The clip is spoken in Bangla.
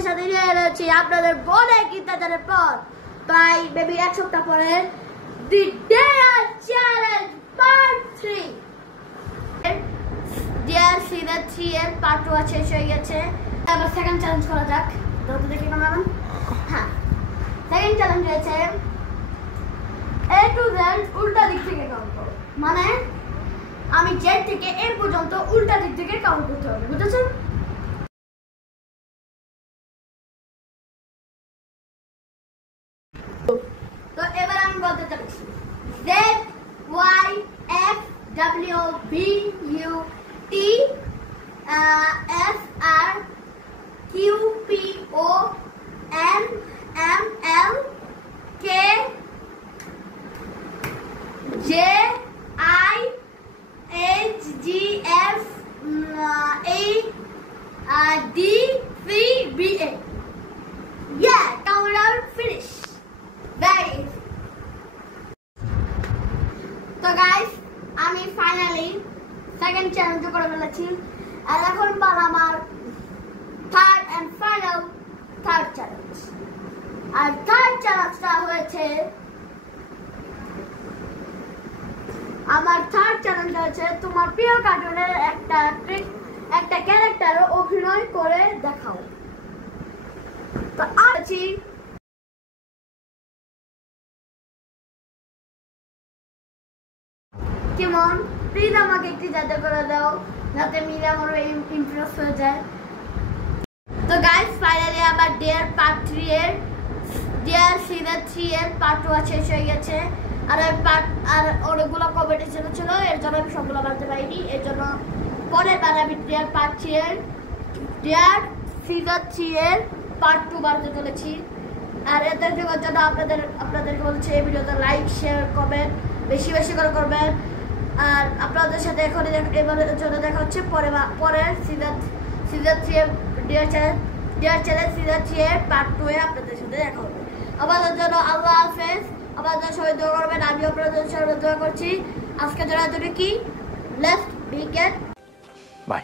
আপনাদের সাথে নিয়ে রয়েছি আপনাদের অনেক ইন্তেজারের পর প্রায় বেবি এক সপ্তাহ পরে the dare challenge part 3 dare season 3 এর পার্ট 2 শেষ হয়ে গেছে। এবার সেকেন্ড চ্যালেঞ্জ করা যাক। তো দেখি কেমন। হ্যাঁ, সেকেন্ড চ্যালেঞ্জ রয়েছে A to Z উল্টা দিক থেকে কাউন্ট করো, মানে আমি Z থেকে A পর্যন্ত উল্টা দিক থেকে কাউন্ট করতে হবে, বুঝেছেন? তো এবার আমি বলতে চাচ্ছি Z Y F W B U T S R Q P O N M L K J I H G F A D C B A. Yeah, countdown finish. Very easy. So guys, আমি ফাইনালি সেকেন্ড চ্যালেঞ্জ করে ফেলেছি। আর এখন পালা আমার third and final third challenge. আর থার্ড চ্যালেঞ্জটা হয়েছে তোমার প্রিয় কার্টুনের একটা ক্যারেক্টার অভিনয় করে দেখাও। তো আছি কেমন, প্লিজ আমাকে একটু যাতে করে দাও যাতে মিলে আমার ইমপ্রেস হয়ে যায়। তো গাইস, ফাইনালি আমার ডিয়ার পার্ট 3 এর ডিয়ার সিজন 3 এর পার্ট 2 শেষ হয়ে গেছে। আর অনেকগুলো কম্পিটিশন ছিল, এর জন্য আমি সবগুলো বানাতে পারিনি। এর জন্য পরের বার আমি ডিয়ার পার্ট 3 এর ডিয়ার সিজন 3 এর পার্ট 2 বানাতে চলেছি। আর এদের জন্য আপনাদেরকে বলছি এই ভিডিওতে লাইক শেয়ার কমেন্ট বেশি বেশি করে করবেন। আর আপনাদের সাথে এখন এবারের জন্য দেখা হচ্ছে পরের সিজন 3 এর ডিয়ার চ্যালেঞ্জ সিজন 3 এর পার্ট 2 এ আপনাদের সাথে দেখা হবে। আমাদের জন্য আল্লাহ হাফেজ। আপনাদের সবাই দোয়া করবেন, আমি আপনাদের সবাই দোয়া করছি। আজকে যারা কি লেটস বিগেট বাই।